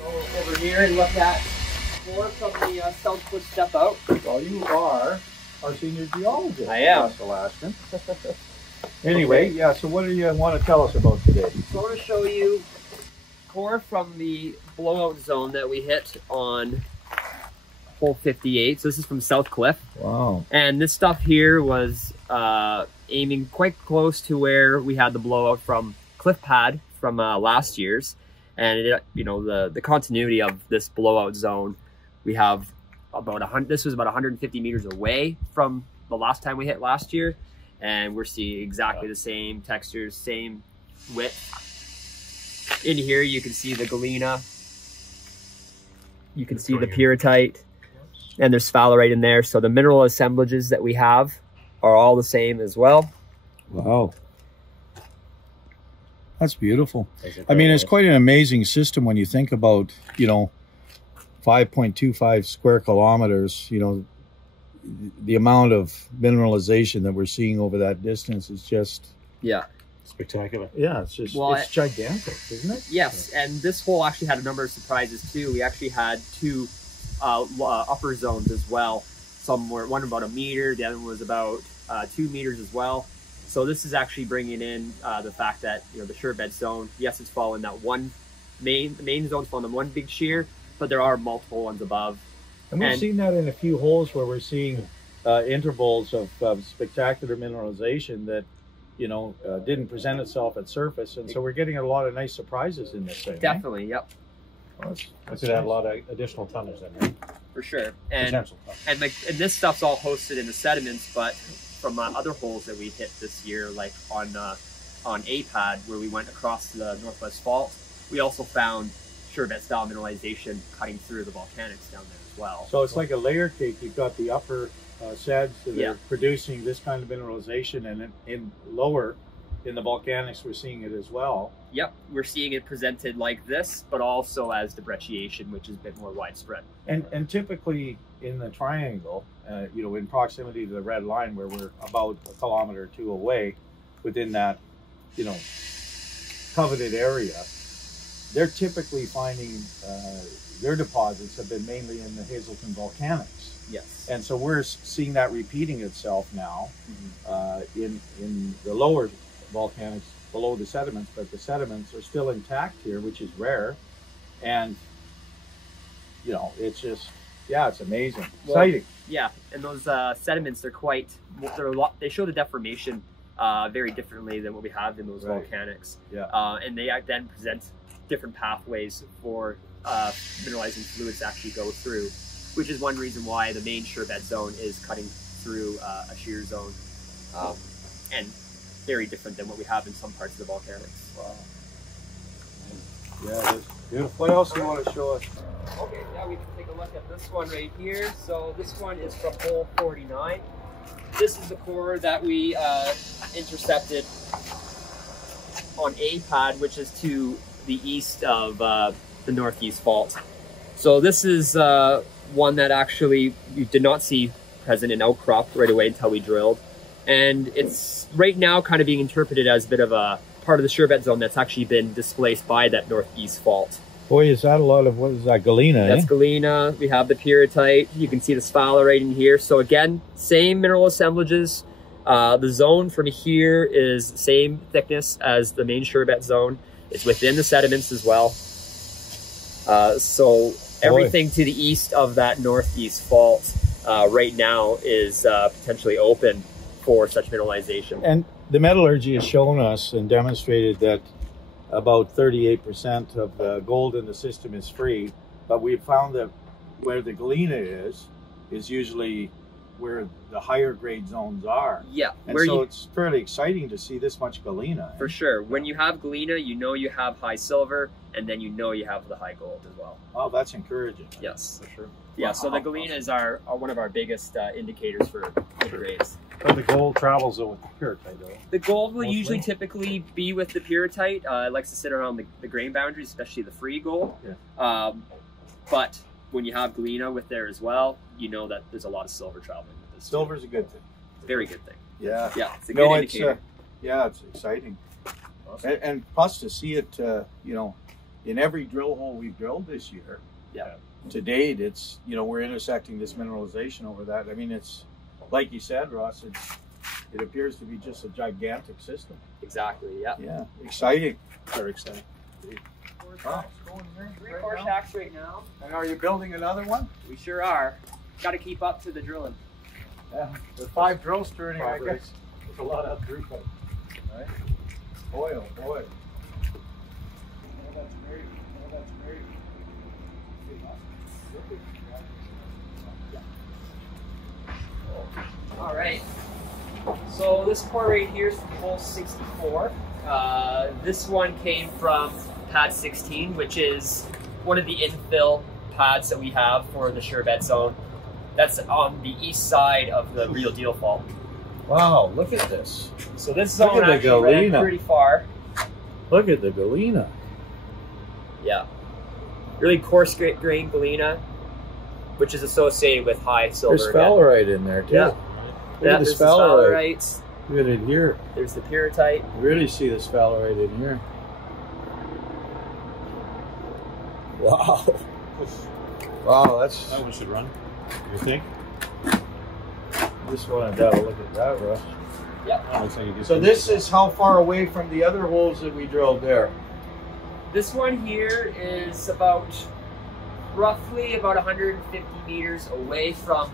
Go over here and look at more from the South Cliff step out. Well, you are our senior geologist. I am. Russell Ashton. Anyway, yeah, so what do you want to tell us about today? So I want to show you core from the blowout zone that we hit on hole 58. So this is from South Cliff. Wow. And this stuff here was aiming quite close to where we had the blowout from Cliff Pad from last year's. And it, you know, the continuity of this blowout zone, we have about this was about 150 meters away from the last time we hit last year. And we're seeing exactly the same textures, same width. In here, you can see the galena. You can see the pyrrhotite, and there's sphalerite in there. So the mineral assemblages that we have are all the same as well. Wow. That's beautiful. I mean, it's quite an amazing system when you think about, you know, 5.25 square kilometers, you know, the amount of mineralization that we're seeing over that distance is just spectacular. Yeah, it's just it's gigantic, isn't it? Yes, and this hole actually had a number of surprises too. We actually had two upper zones as well. Some were one about a meter, the other one was about 2 meters as well. So this is actually bringing in the fact that, you know, the Surebet zone, yes, it's following that one the main zone's following one big shear, but there are multiple ones above. And we've seen that in a few holes where we're seeing intervals of spectacular mineralization that, you know, didn't present itself at surface. And so we're getting a lot of nice surprises in this thing. Definitely, yep. Well, I could add a lot of additional tonnage in there. For sure. And this stuff's all hosted in the sediments, but from other holes that we hit this year, like on A pad where we went across the Northwest Fault, we also found Surebet style mineralization cutting through the volcanics down there as well. So it's like a layer cake. You've got the upper seds that are producing this kind of mineralization, and in lower in the volcanics we're seeing it as well. Yep, we're seeing it presented like this, but also as debrecciation, which is a bit more widespread. And typically in the triangle, you know, in proximity to the red line where we're about 1 kilometer or 2 away, within that, you know, coveted area, they're typically finding their deposits have been mainly in the Hazelton volcanics. Yes. And so we're seeing that repeating itself now in the lower volcanics below the sediments, but the sediments are still intact here, which is rare. And, you know, it's just, yeah, it's amazing. Exciting. Yeah, and those sediments, they show the deformation very differently than what we have in those volcanics. Yeah. And they then present different pathways for mineralizing fluids to actually go through, which is one reason why the main Surebet zone is cutting through a shear zone, and very different than what we have in some parts of the volcanics. Wow. Yeah, it is beautiful. What else do you want to show us? Okay, yeah, we can take a look at this one right here. So this one is from hole 49. This is the core that we intercepted on A pad, which is to the east of the Northeast Fault. So this is one that actually you did not see present in outcrop right away until we drilled. And it's right now kind of being interpreted as a bit of a part of the Surebet zone that's actually been displaced by that Northeast Fault. Boy, is that a lot of, what is that, galena? That's galena. We have the pyrrhotite. You can see the sphalerite in here. So again, same mineral assemblages. The zone from here is the same thickness as the main Surebet zone. It's within the sediments as well. So everything to the east of that Northeast Fault right now is potentially open for such mineralization. And the metallurgy has shown us and demonstrated that about 38% of the gold in the system is free, but we've found that where the galena is usually where the higher grade zones are. Yeah. And so it's fairly exciting to see this much galena. For sure. When you have galena, you know you have high silver, and then you know you have the high gold as well. Oh, that's encouraging. Yes. For sure. Yeah, so the galena is are one of our biggest indicators for grades. But the gold travels with the pyrrhotite, though. The gold will usually typically be with the pyrrhotite. It likes to sit around the grain boundaries, especially the free gold. Yeah. But when you have galena with there as well, you know that there's a lot of silver traveling with this. Silver's a good thing. Very good thing. Yeah. Yeah, it's a good indicator. Yeah, it's exciting. Awesome. And plus to see it, you know, in every drill hole we've drilled this year, to date, it's, you know, we're intersecting this mineralization over that. I mean, it's, like you said, Ross, it appears to be just a gigantic system. Exactly, yeah. Yeah, exciting. Very exciting. Wow. 3 core shacks right now. And are you building another one? We sure are. Got to keep up to the drilling. Yeah, the 5 drills turning, I guess. There's a lot of throughput. Right? Boy, oh boy. Oh, that's great. Oh, that's great. All right. So this core right here is from hole 64. This one came from pad 16, which is one of the infill pads that we have for the Surebet zone. That's on the east side of the Real Deal fault. Wow, look at this. So this zone actually ran pretty far. Look at the galena. Yeah. Really coarse grain galena, which is associated with high silver. There's sphalerite in there too. Yeah. Look at the sphalerite. Look at it here. There's the pyrrhotite. You really see the sphalerite in here. Wow. Wow, that's... That one should run, you think? Just want to have a look at that, Russ. Yeah. Looks like it So this is how far away from the other holes that we drilled there? This one here is roughly about 150 meters away from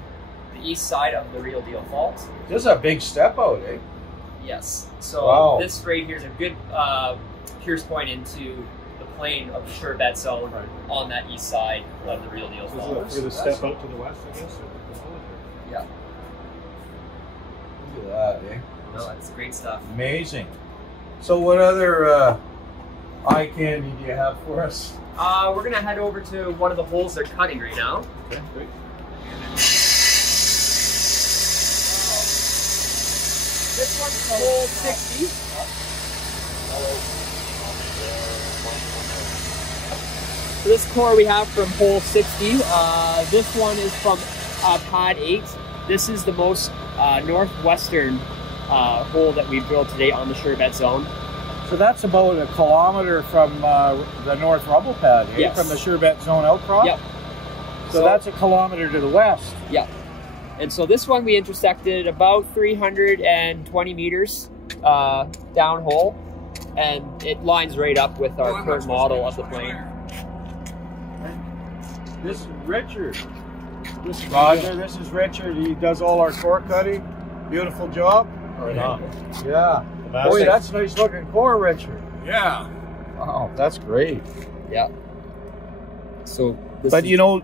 the east side of the Real Deal fault. This is a big step out, eh? Yes. So this right here is a good pierce point into the plane of the Surebet zone on that east side of the Real Deal fault. For the step out to the west, I guess? Yeah. Look at that, eh? No, that's great stuff. Amazing. So what other eye candy do you have for us? We're going to head over to one of the holes they're cutting right now. Okay, great. This one's hole 60. So this core we have from hole 60. This one is from pad 8. This is the most northwestern hole that we've drilled today on the Surebet zone. So that's about a kilometer from the North Rubble pad, eh? Yes. From the Surebet zone outcrop? Yep. So that's a kilometer to the west. Yep. And so this one we intersected about 320 meters downhole, and it lines right up with our current model of the plane. This is Richard. This is Roger. This is Richard. He does all our core cutting. Beautiful job. Right on. Yeah. Boy, that's a nice looking core, Richard. Yeah. Wow, that's great. Yeah. So, but you know,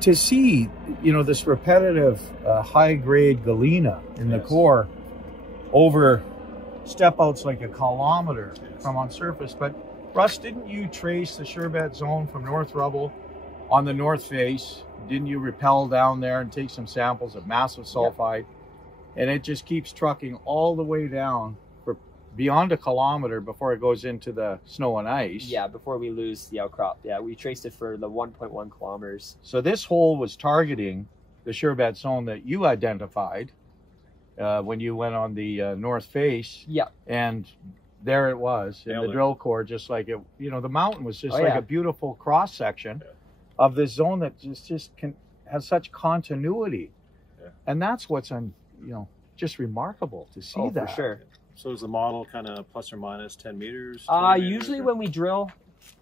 to see, you know, this repetitive high-grade galena in the core over step outs like a kilometer from on surface. But Russ, didn't you trace the Surebet zone from North Rubble on the north face? Didn't you rappel down there and take some samples of massive sulfide? And it just keeps trucking all the way down for beyond a kilometer before it goes into the snow and ice. Yeah, before we lose the outcrop. Yeah, we traced it for the 1.1 kilometers. So this hole was targeting the Surebet zone that you identified when you went on the north face. Yeah. And there it was in the drill core, just like it, you know, the mountain was just like a beautiful cross section of this zone that has such continuity. Yeah. And that's what's you know, just remarkable to see that. For sure. So is the model kind of plus or minus 10 meters? Usually when we drill,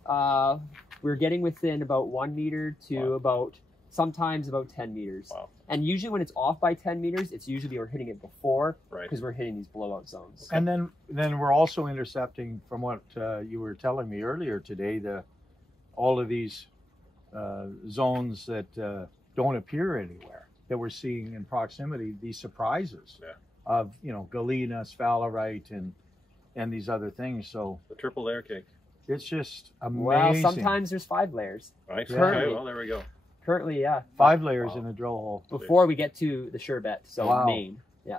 we're getting within about 1 meter to about, sometimes about 10 meters. Wow. And usually when it's off by 10 meters, it's usually we're hitting it before because we're hitting these blowout zones. Okay. And then we're also intercepting, from what you were telling me earlier today, all of these zones that don't appear anywhere, that we're seeing in proximity, these surprises of, you know, galena, sphalerite, and these other things. So the triple layer cake. It's just amazing. Well, sometimes there's 5 layers. Right. Currently, okay, well, there we go. Currently, yeah. 5 layers in a drill hole. Before we get to the Surebet, so main. Yeah.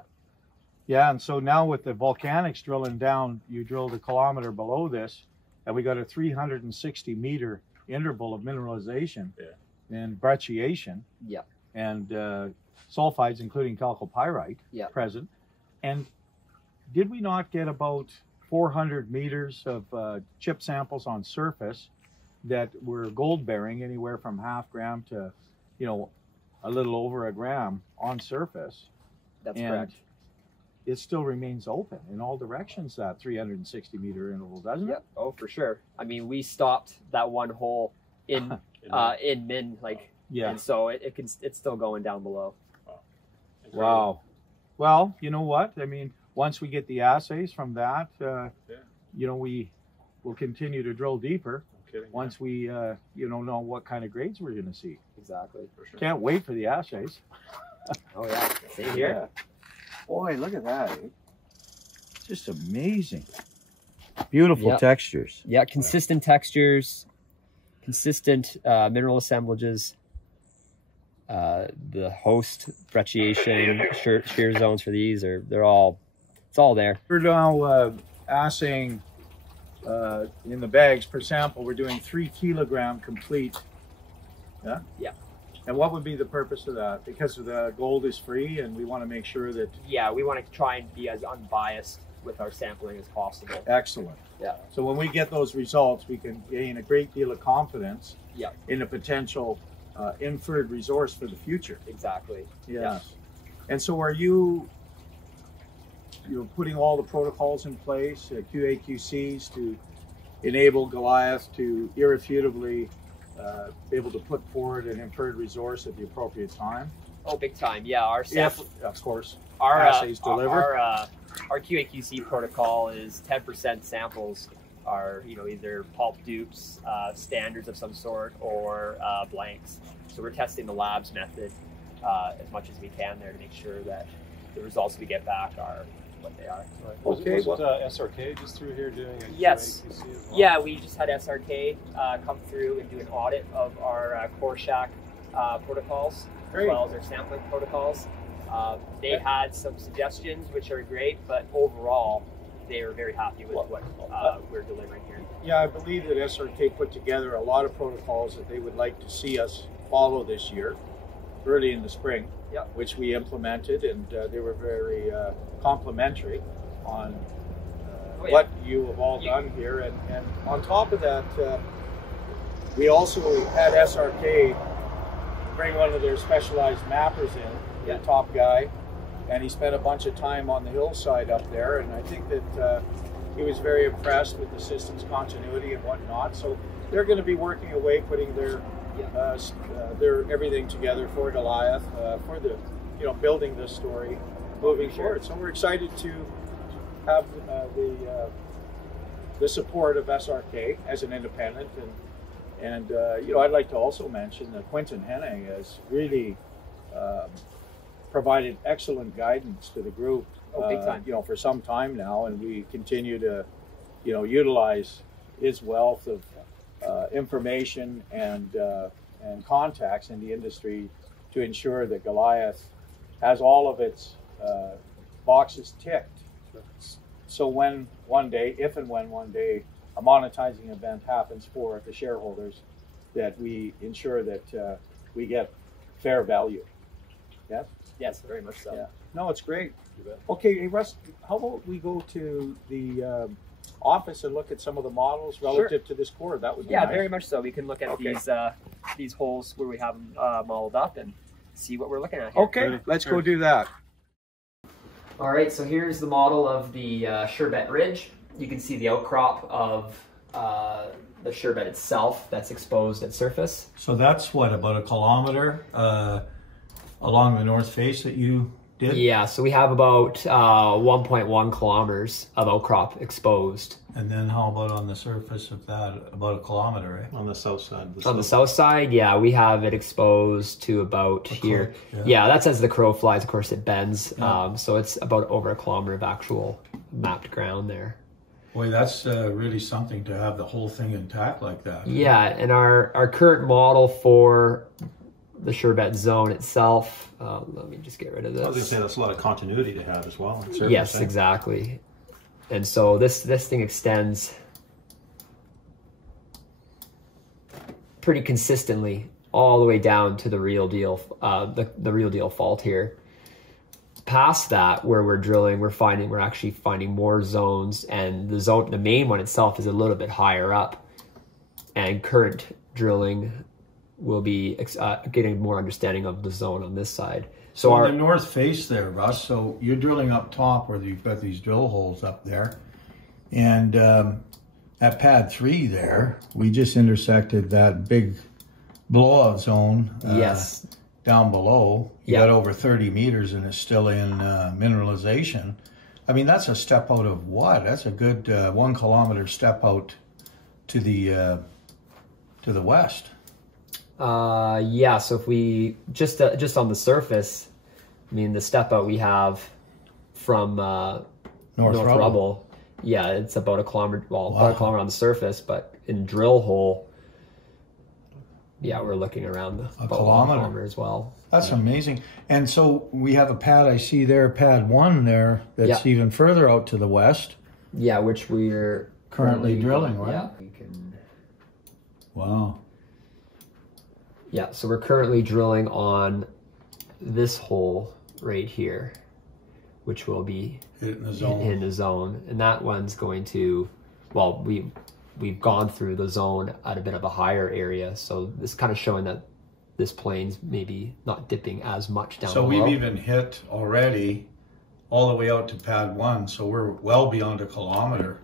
Yeah, and so now with the volcanics drilling down, you drilled a kilometer below this, and we got a 360 meter interval of mineralization and brecciation. Yeah. And sulfides, including chalcopyrite, present. And did we not get about 400 meters of chip samples on surface that were gold bearing, anywhere from half gram to, you know, a little over a gram on surface? That's and correct. It still remains open in all directions, that 360 meter interval, doesn't it? Oh, for sure. I mean, we stopped that one hole in Min, like, Yeah. and so it's still going down below. Wow. Well, you know what? I mean, once we get the assays from that, you know, we will continue to drill deeper. Once we, you know what kind of grades we're going to see. Exactly. For sure. Can't wait for the assays. Oh yeah, same here. Yeah. Boy, look at that. Eh? Just amazing. Beautiful textures. Yeah, consistent textures, consistent mineral assemblages. The host brecciation, shear zones for these it's all there. We're now assaying in the bags per sample. We're doing 3 kilogram complete. Yeah? Yeah. And what would be the purpose of that? Because the gold is free and we want to make sure that... Yeah, we want to try and be as unbiased with our sampling as possible. Excellent. Yeah. So when we get those results, we can gain a great deal of confidence in a potential inferred resource for the future. Exactly. Yes. Yeah. And so are you're putting all the protocols in place, QA/QCs, to enable Goliath to irrefutably be able to put forward an inferred resource at the appropriate time? Oh, big time. Yeah, our sample, of course, our assays deliver. Our QA/QC protocol is 10% samples are either pulp dupes, standards of some sort, or blanks. So we're testing the labs method as much as we can there to make sure that the results we get back are what they are. Right. Okay. Was it SRK just through here doing a Yes. QA/QC as well? Yeah, we just had SRK come through and do an audit of our core shack protocols, Great. as well as our sampling protocols. They had some suggestions, which are great, but overall, they were very happy with what we're delivering here. Yeah, I believe that SRK put together a lot of protocols that they would like to see us follow this year, early in the spring, which we implemented, and they were very complimentary on what you have all done here. And on top of that, we also had SRK bring one of their specialized mappers in, the top guy, and he spent a bunch of time on the hillside up there, and I think that he was very impressed with the system's continuity and whatnot. So they're going to be working away, putting their everything together for Goliath, for the building this story moving forward. So we're excited to have the support of SRK as an independent, and I'd like to also mention that Quentin Henning has really provided excellent guidance to the group, big time. For some time now, and we continue to utilize his wealth of information and contacts in the industry to ensure that Goliath has all of its boxes ticked. So when one day a monetizing event happens for the shareholders, that we ensure that we get fair value. Yes? Yes, very much so. Yeah. No, it's great. Okay, hey Russ, how about we go to the office and look at some of the models relative to this core? That would be nice. Very much so. We can look at these holes where we have them modeled up and see what we're looking at here. Okay, let's go do that. All right, so here's the model of the Surebet Ridge. You can see the outcrop of the Surebet itself that's exposed at surface. So that's what, about a kilometer along the north face that you did? Yeah, so we have about 1.1 kilometers of outcrop exposed. And then how about on the surface of that, about a kilometer, right? On the south side. On the south side, yeah, we have it exposed to about here. Yeah, that's as the crow flies. Of course, it bends. So it's about over a kilometer of actual mapped ground there. Boy, that's really something to have the whole thing intact like that. Yeah, and our current model for the Surebet zone itself, let me just get rid of this. I was going to say that's a lot of continuity to have as well. Yes, exactly. And so this thing extends pretty consistently all the way down to the real deal, the real deal fault here. past that, where we're drilling, we're actually finding more zones, and the main one itself is a little bit higher up, and current drilling will be getting more understanding of the zone on this side. So on the north face there, Russ, so you're drilling up top where you've got these drill holes up there, and at pad 3 there, we just intersected that big blowout zone. Yes. Down below, you got over 30 meters and it's still in mineralization. I mean, that's a step out of what? That's a good 1 kilometer step out to the west. Yeah. So if we just on the surface, I mean, the step out we have from North Rubble, yeah, it's about a kilometer. Well, about a kilometer on the surface, but in drill hole. Yeah, we're looking around a kilometer as well. That's amazing. And so we have a pad, I see there, pad 1 there, that's even further out to the west. Yeah, which we're currently drilling, right? Yeah. We can... Wow. Yeah, so we're currently drilling on this hole right here, which will be hitting the zone. In the zone. And that one's going to, well, we've gone through the zone at a bit of a higher area, so this kind of showing that this plane's maybe not dipping as much down below. So we've even hit already all the way out to pad 1, so we're well beyond a kilometer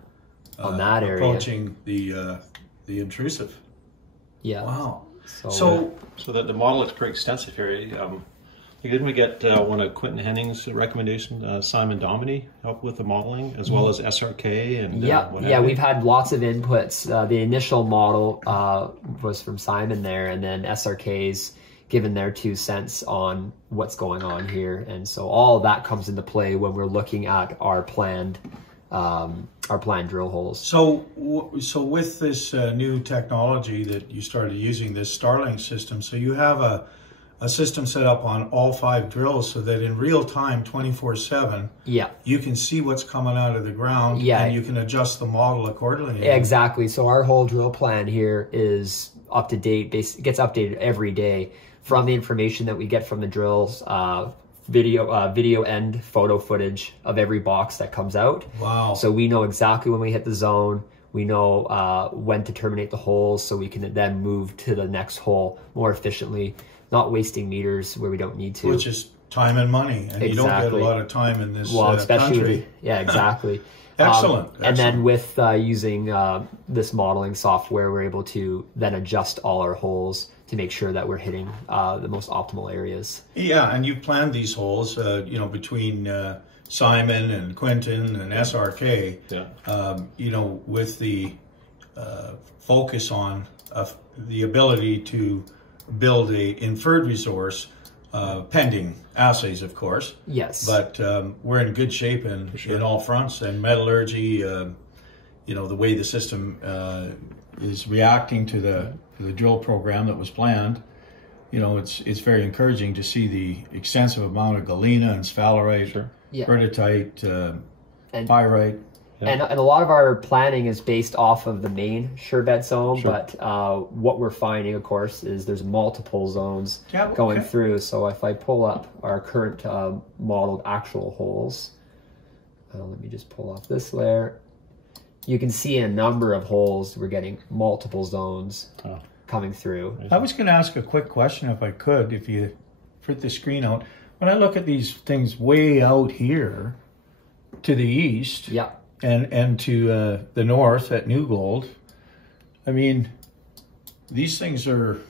on that area, approaching the intrusive. Yeah. Wow. So the model looks pretty extensive here. Didn't we get one of Quentin Henning's recommendations, Simon Dominy, help with the modeling, as well as SRK and yeah, we've had lots of inputs. The initial model was from Simon there, and then SRK's given their 2 cents on what's going on here, and so all of that comes into play when we're looking at our planned drill holes. So with this new technology that you started using, this Starlink system, so you have a system set up on all 5 drills so that in real time, 24/7, you can see what's coming out of the ground, and you can adjust the model accordingly. Exactly. So our whole drill plan here is up to date. It gets updated every day from the information that we get from the drills, video and photo footage of every box that comes out. Wow. So we know exactly when we hit the zone. We know when to terminate the holes, so we can then move to the next hole more efficiently, not wasting meters where we don't need to. Which is time and money, and you don't get a lot of time in this country. Exactly. Excellent. And then with using this modeling software, we're able to then adjust all our holes to make sure that we're hitting the most optimal areas. Yeah, and you've planned these holes, between Simon and Quentin and SRK, with the focus on the ability to build a inferred resource, pending assays, of course. Yes. But we're in good shape in all fronts, and metallurgy, the way the system is reacting to the drill program that was planned. It's very encouraging to see the extensive amount of galena and sphalerite, hematite, pyrite. And a lot of our planning is based off of the main Surebet zone, but what we're finding, of course, is there's multiple zones going through. So if I pull up our current modeled actual holes, let me just pull off this layer. You can see a number of holes, we're getting multiple zones coming through. I was going to ask a quick question if I could, if you print the screen out. When I look at these things way out here to the east, and to the north at New Gold, I mean, these things are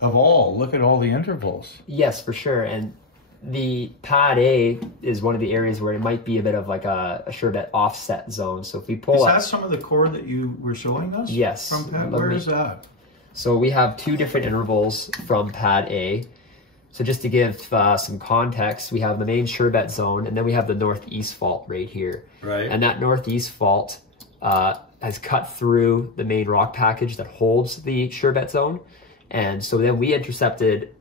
look at all the intervals. Yes, for sure. And the pad A is one of the areas where it might be a bit of like a Surebet offset zone. So if we pull up... Is that some of the core that you were showing us? Yes. From pad? Where is that? So we have 2 different intervals from pad A. So just to give some context, we have the main Surebet zone, and then we have the northeast fault right here. Right. And that northeast fault has cut through the main rock package that holds the Surebet zone. And so then we intercepted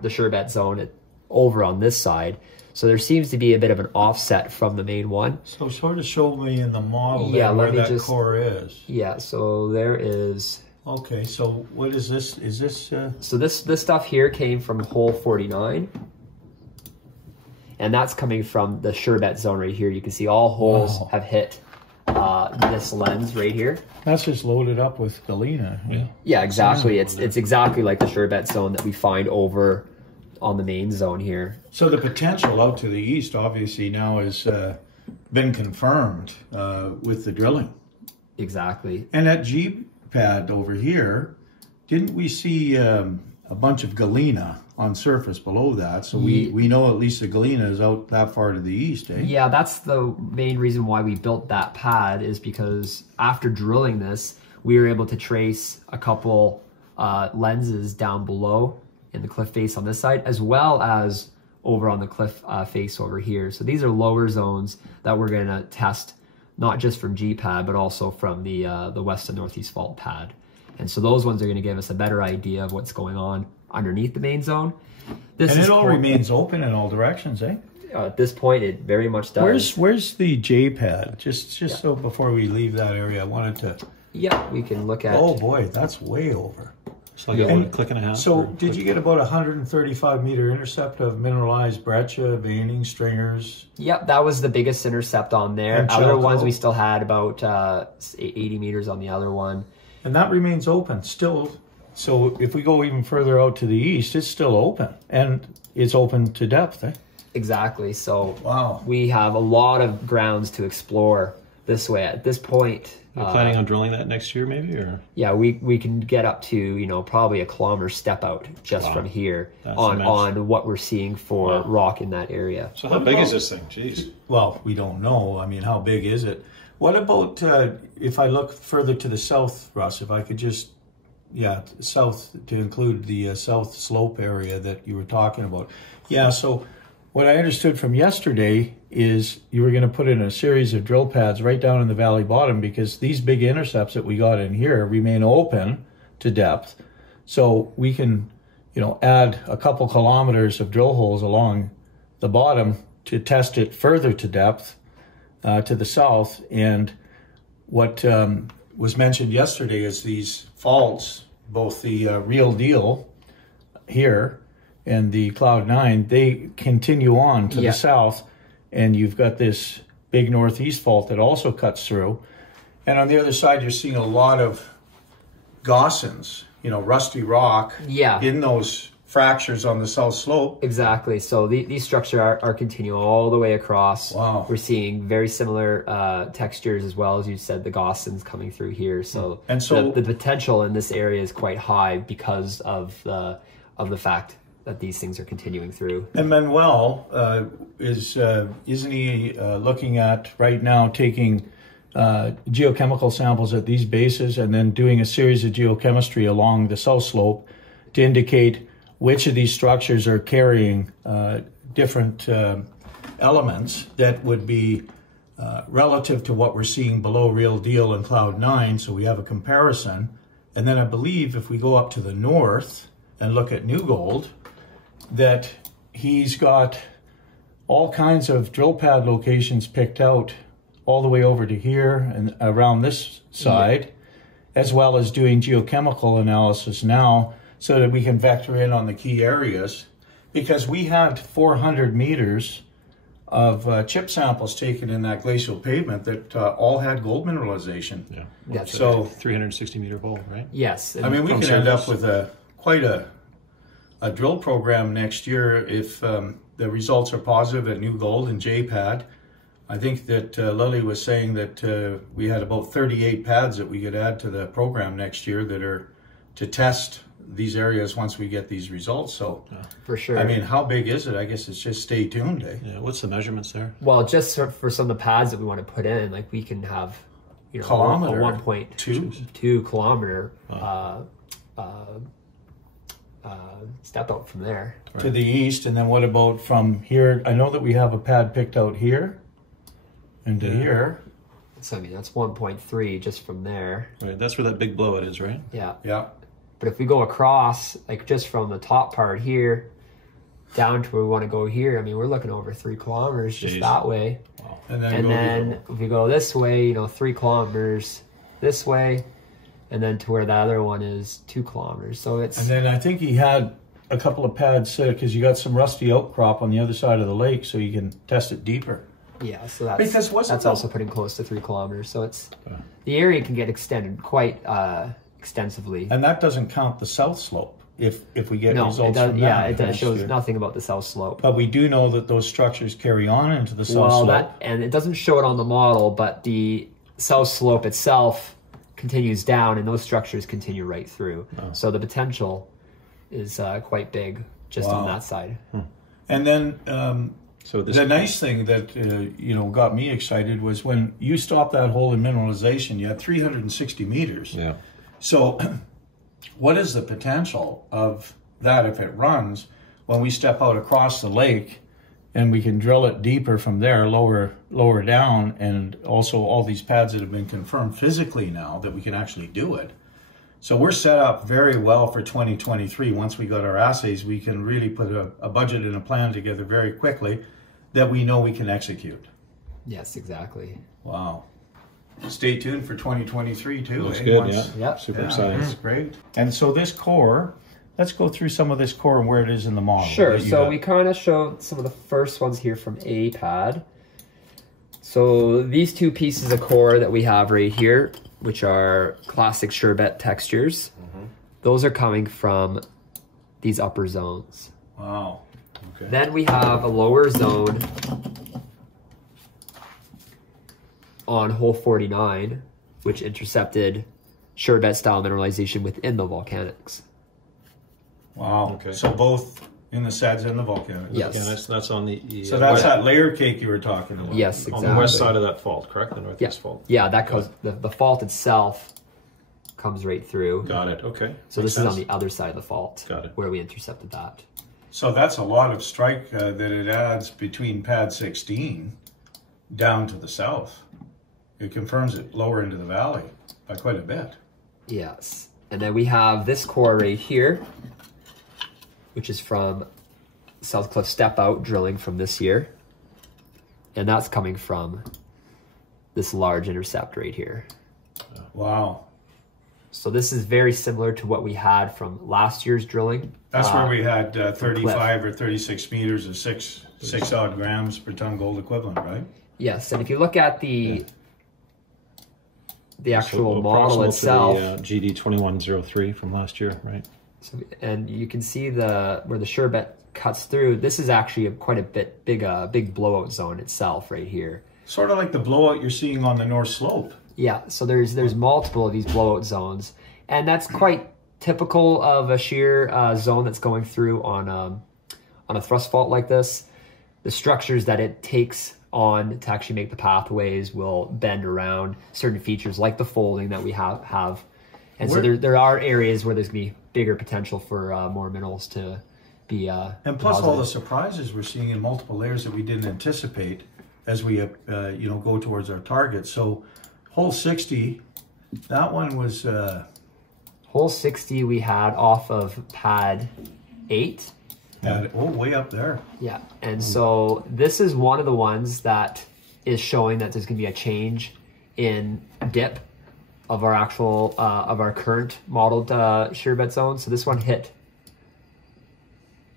the Surebet zone over on this side. So there seems to be a bit of an offset from the main one. So sort of show me in the model where that core is. Yeah, so there is... Okay, so what is this? Is this... So this stuff here came from hole 49. And that's coming from the Surebet zone right here. You can see all holes have hit this lens right here. That's just loaded up with galena. Yeah, exactly. It's exactly like the Surebet zone that we find over on the main zone here. So the potential out to the east obviously now has been confirmed with the drilling. Exactly. And at G pad over here, didn't we see a bunch of galena on surface below that? So we know at least the galena is out that far to the east, eh? Yeah, that's the main reason why we built that pad, is because after drilling this, we were able to trace a couple lenses down below in the cliff face on this side, as well as over on the cliff face over here. So these are lower zones that we're going to test, not just from G pad, but also from the west and northeast fault pad. And so those ones are going to give us a better idea of what's going on underneath the main zone. And it all remains open in all directions, eh? At this point, it very much does. Where's the J pad? Just so before we leave that area, I wanted to... Yeah, we can look at... Oh boy, that's way over. So like a click and a half. So did you get about 135 meter intercept of mineralized breccia, veining, stringers? Yep, that was the biggest intercept on there. And other ones we still had about 80 meters on the other one. And that remains open still. So if we go even further out to the east, it's still open. And it's open to depth, eh? Exactly. So we have a lot of grounds to explore this way. At this point... You're planning on drilling that next year maybe? Or yeah, we can get up to, you know, probably a kilometer step out just from here on what we're seeing for rock in that area. So how big is this thing? Jeez. Well, we don't know. I mean, how big is it? What about if I look further to the south, Russ, if I could just, south to include the south slope area that you were talking about. Yeah, so what I understood from yesterday is you were going to put in a series of drill pads right down in the valley bottom, because these big intercepts that we got in here remain open to depth. So we can, you know, add a couple kilometers of drill holes along the bottom to test it further to depth to the south. And what was mentioned yesterday is these faults, both the Real Deal here and the Cloud 9, they continue on to the south. And you've got this big northeast fault that also cuts through. And on the other side, you're seeing a lot of gaussins, you know, rusty rock in those fractures on the south slope. Exactly. So these structures are continuing all the way across. Wow. We're seeing very similar textures, as well as you said, the gaussins coming through here. So, the potential in this area is quite high because of the fact that these things are continuing through. And Manuel isn't he looking at right now taking geochemical samples at these bases and then doing a series of geochemistry along the south slope to indicate which of these structures are carrying different elements that would be relative to what we're seeing below Real Deal and Cloud 9, so we have a comparison. And then I believe if we go up to the north and look at New Gold, that he's got all kinds of drill pad locations picked out all the way over to here and around this side, as well as doing geochemical analysis now so that we can vector in on the key areas, because we had 400 meters of chip samples taken in that glacial pavement that all had gold mineralization. Yeah. So 360 meter hole, right? Yes. I mean, we can end up with quite a drill program next year if the results are positive at New Gold and J-Pad. I think that Lily was saying that we had about 38 pads that we could add to the program next year that are to test these areas once we get these results. So for sure. I mean, how big is it? I guess it's just stay tuned, eh? Yeah. What's the measurements there? Well, just for some of the pads that we want to put in, like we can have, you know, kilometer, a 1.2 kilometer step out from there to the east. And then what about from here? I know that we have a pad picked out here and to here. So I mean, that's 1.3 just from there. Right. That's where that big blowout is, right? Yeah. Yeah. But if we go across, like just from the top part here down to where we want to go here, I mean, we're looking over 3 kilometers just that way. Wow. And then if we go this way, you know, 3 kilometers this way, and then to where the other one is 2 kilometers. So it's... And then I think he had a couple of pads because you got some rusty outcrop on the other side of the lake, so you can test it deeper. Yeah, so that's also putting close to 3 kilometers. So it's the area can get extended quite extensively. And that doesn't count the south slope. If we get results it does, from yeah, that. it shows nothing about the south slope. But we do know that those structures carry on into the south slope. And it doesn't show it on the model, but the south slope itself continues down, and those structures continue right through. Oh. So the potential is quite big just on that side. And then so the nice thing that got me excited was when you stopped that hole in mineralization, you had 360 meters. Yeah. So what is the potential of that if it runs when we step out across the lake and we can drill it deeper from there, lower down, and also all these pads that have been confirmed physically now that we can actually do it. So we're set up very well for 2023. Once we got our assays, we can really put a budget and a plan together very quickly that we know we can execute. Yes, exactly. Wow. Stay tuned for 2023 too. Looks good, yeah. Super exciting. That's great. And so this core, let's go through some of this core and where it is in the model. Sure. So we kind of showed some of the first ones here from A pad. So these 2 pieces of core that we have right here, which are classic Surebet textures, those are coming from these upper zones. Wow. Okay. Then we have a lower zone on hole 49, which intercepted Surebet style mineralization within the volcanics. Wow. Okay. So both in the SADs and the volcanics. Yes. Yeah, that's on the... So that's that layer cake you were talking about. Yes, exactly. On the west side of that fault, correct? The northeast fault. Yeah, that goes, the fault itself comes right through. Got it. Okay. So this is on the other side of the fault. Got it. Where we intercepted that. So that's a lot of strike that it adds between pad 16 down to the south. It confirms it lower into the valley by quite a bit. Yes. And then we have this core right here, which is from South Cliff step out drilling from this year. And that's coming from this large intercept right here. Wow. So this is very similar to what we had from last year's drilling. That's where we had 35 or 36 meters of 6 odd grams per ton gold equivalent, right? Yes, and if you look at the actual model itself, GD 2103 from last year, right? So, and you can see where the Surebet cuts through. This is actually quite a bit big blowout zone itself right here. Sort of like the blowout you're seeing on the north slope. Yeah, so there's multiple of these blowout zones, and that's quite typical of a shear zone that's going through on a thrust fault like this. The structures that it takes on to actually make the pathways will bend around certain features like the folding that we have. And so there are areas where there's going to be bigger potential for more minerals to be and plus all the surprises we're seeing in multiple layers that we didn't anticipate as we go towards our target. So hole 60, that one was hole 60 we had off of pad 8. Way up there. Yeah, and so this is one of the ones that is showing that there's going to be a change in dip of our actual of our current modeled Surebet zone. So this one hit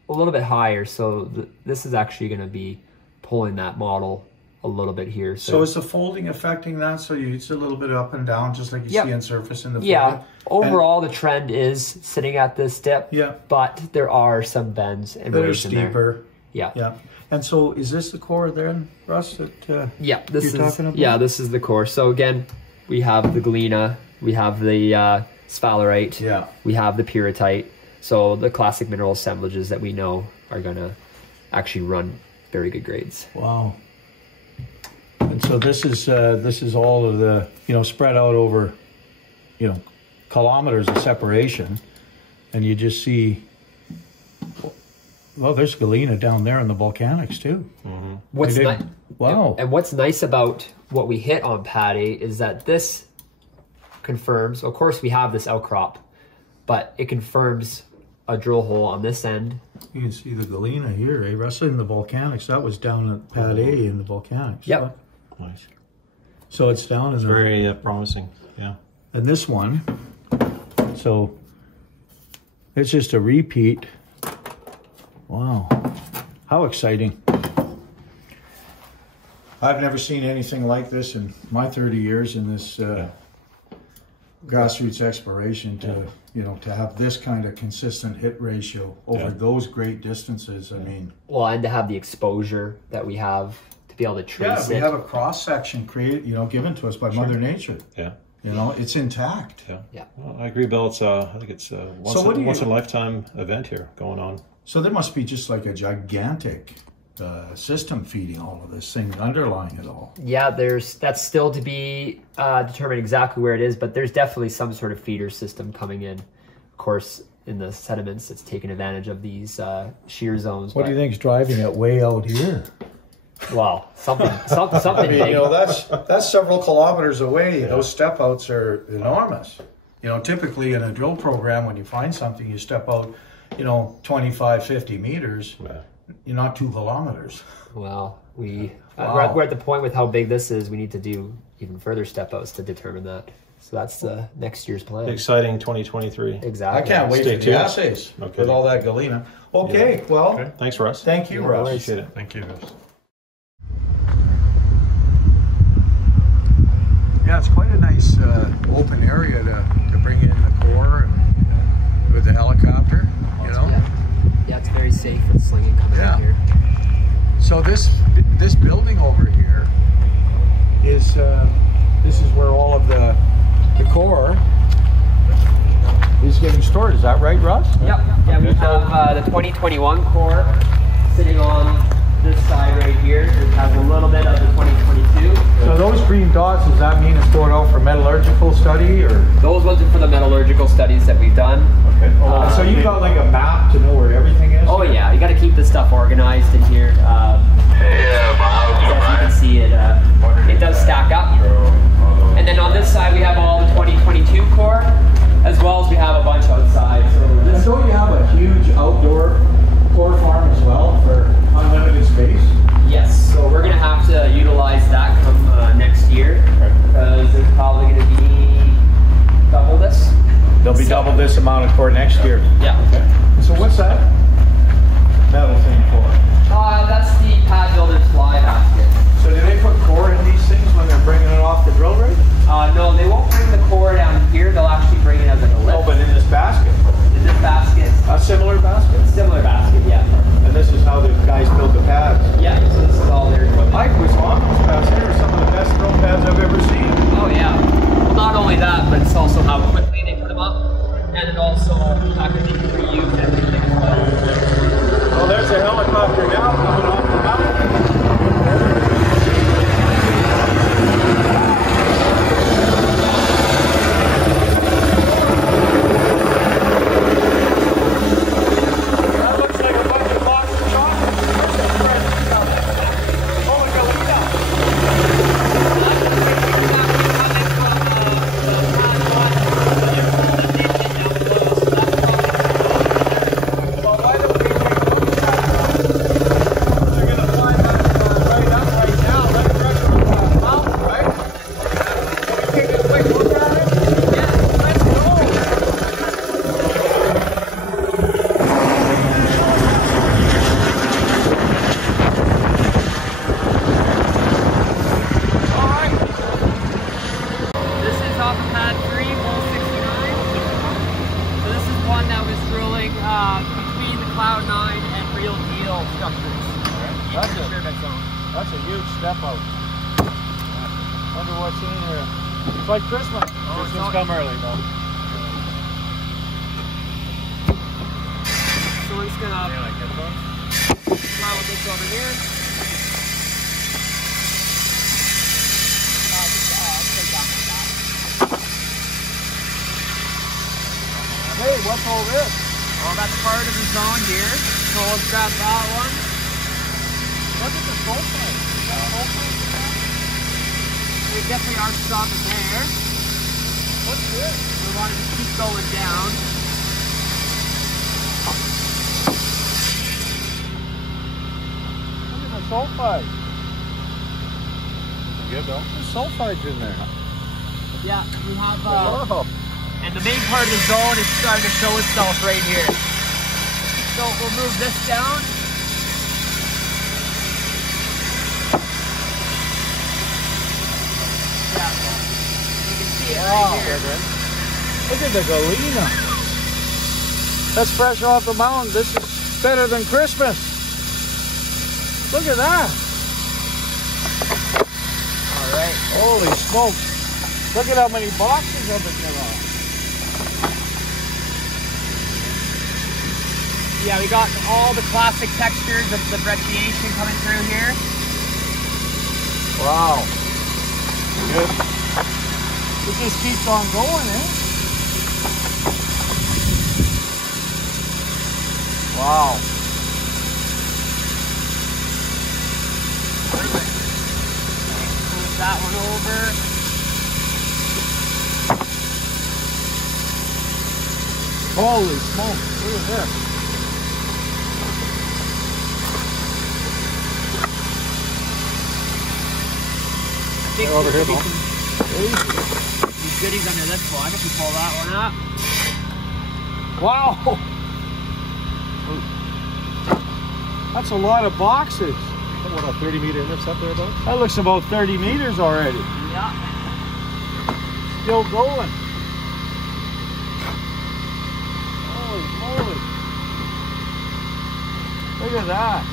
a little bit higher. So this is actually going to be pulling that model a little bit here. So is the folding affecting that? So it's a little bit up and down, just like you see on surface in the folding? Yeah. Overall, the trend is sitting at this dip. Yeah. But there are some bends and waves in there. Steeper. Yeah. Yeah. And so is this the core then, Russ, that this you're talking about? Yeah, this is the core. So again, we have the galena, we have the sphalerite, we have the pyrrhotite. So the classic mineral assemblages that we know are going to actually run very good grades. Wow. And so this is all of the, spread out over, kilometers of separation. And you just see, well, there's galena down there in the volcanics too. Mm-hmm. Wow. And what's nice about what we hit on pad 8 is that this confirms, of course we have this outcrop, but it confirms a drill hole on this end. You can see the galena here, Russ, in the volcanics. That was down at pad A in the volcanics. Yep. Nice. So it's down in it's very promising, yeah. And this one, so it's just a repeat Wow. How exciting. I've never seen anything like this in my 30 years in this grassroots exploration to, you know, to have this kind of consistent hit ratio over those great distances. I mean, well, and to have the exposure that we have to be able to trace we have a cross section created, you know, given to us by Mother Nature. Yeah. You know, it's intact. Yeah. Well, I agree, Bill. It's I think it's once in a lifetime event here going on. So there must be just like a gigantic system feeding all of this thing, underlying it all. Yeah, that's still to be determined exactly where it is, but there's definitely some sort of feeder system coming in. Of course, in the sediments, it's taking advantage of these shear zones. What do you think's driving it way out here? Well, something I mean, big. you know, that's several kilometers away. Yeah. Those step outs are enormous. You know, typically in a drill program, when you find something, you step out, you know, 25, 50 meters. Yeah. You're not 2 kilometers. Well, we're at the point with how big this is, we need to do even further step outs to determine that. So that's next year's plan. Exciting 2023. Exactly. I can't wait for the assays with all that galena. Okay, well. Okay. Thanks, Russ. Thank you, Russ. Appreciate it. Thank you, Russ. Yeah, it's quite a nice open area to bring in the core and with the helicopter, you know? Yeah, it's very safe for the slinging coming out here. So this building over here is this is where all of the core is getting stored. Is that right, Russ? Yep. Yeah, we have the 2021 core sitting on this side right here. It has a little bit of the 2022. So those green dots, does that mean it's going out for metallurgical study, or? Those ones are for the metallurgical studies that we've done. Okay. So you've got like a map to know where everything is? Oh yeah, you got to keep this stuff organized in here. As you can see, it does stack up. And then on this side we have all the 2022 core, as well as we have a bunch outside. So don't you have a huge outdoor core farm as well for unlimited space? Yes, so we're going to have to utilize that come next year, because it's probably going to be double this. There'll be double this amount of core next year. Yeah. Okay. So what's that metal thing for? That's the pad builder's fly basket. So do they put core in these things when they're bringing it off the drill rig? No, they won't bring the core down here. They'll actually bring it as like a lift. Oh, but in this basket? In this basket. A similar basket? Similar basket, yeah. And this is how the guys build the pads? Yeah, so this is all their equipment. Mike was on those pads. They were some of the best drill pads I've ever seen. Oh yeah. Well, not only that, but it's also how quickly they put them up, and it also how they can reuse everything as well. Well, there's a helicopter now coming off the mountain. That's a huge step out. Wonder what's in here. It's like Christmas. Oh, Christmas come early though. So we're just gonna fly with this over here. Hey, what's all this? Well, that's part of the zone here. So let's grab that one. Look at the sulfide. Is that sulfide? We definitely are stopping there. What's this? We want to keep going down. Look at the sulfide. Good, Bill. There's sulfides in there. Yeah, we have. And the main part of the zone is starting to show itself right here. So we'll move this down. Yeah, you can see it right here. Look at the galena. That's fresh off the mountain. This is better than Christmas. Look at that. All right. Holy smokes. Look at how many boxes of it there are. Yeah, we got all the classic textures of the brecciation coming through here. Wow. Good. It just keeps on going, eh? Wow. Move that one over. Holy smokes, look at this. Over here, these goodies under this one, if you pull that one up. Wow. That's a lot of boxes. What, a 30-meter intercept there, about? That looks about 30 meters already. Yeah. Still going. Holy moly. Look at that.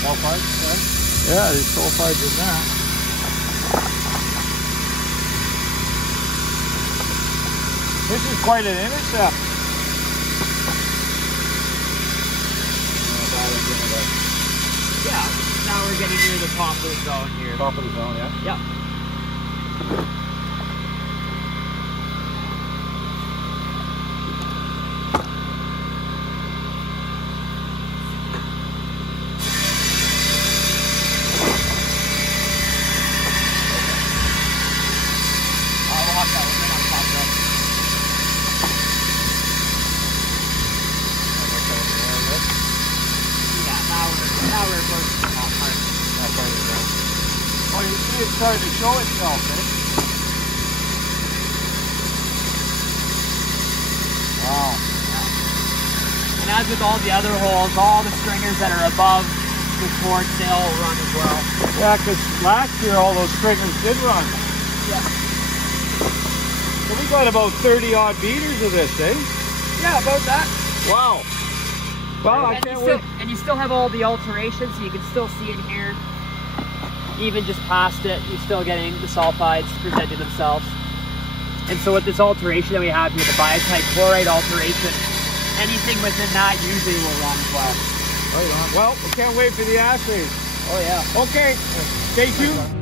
Sulfides, Yeah, there's sulfides in there. This is quite an intercept. Yeah, now we're getting near the top of the zone here. Top of the zone, yeah? Yep. Oh, you see it's starting to show itself, eh? Wow. And as with all the other holes, all the stringers that are above the quartz, they all run as well. Yeah, because last year all those stringers did run. Yeah. So we got about 30 odd meters of this, eh? Yeah, about that. Wow. Well, I can't wait. And you still have all the alterations, so you can still see in here. Even just past it, you're still getting the sulfides presenting themselves. And so with this alteration that we have here, the biotite chloride alteration, anything within that usually will run as well. Right on. Well, we can't wait for the assays. Oh yeah. Okay, stay tuned.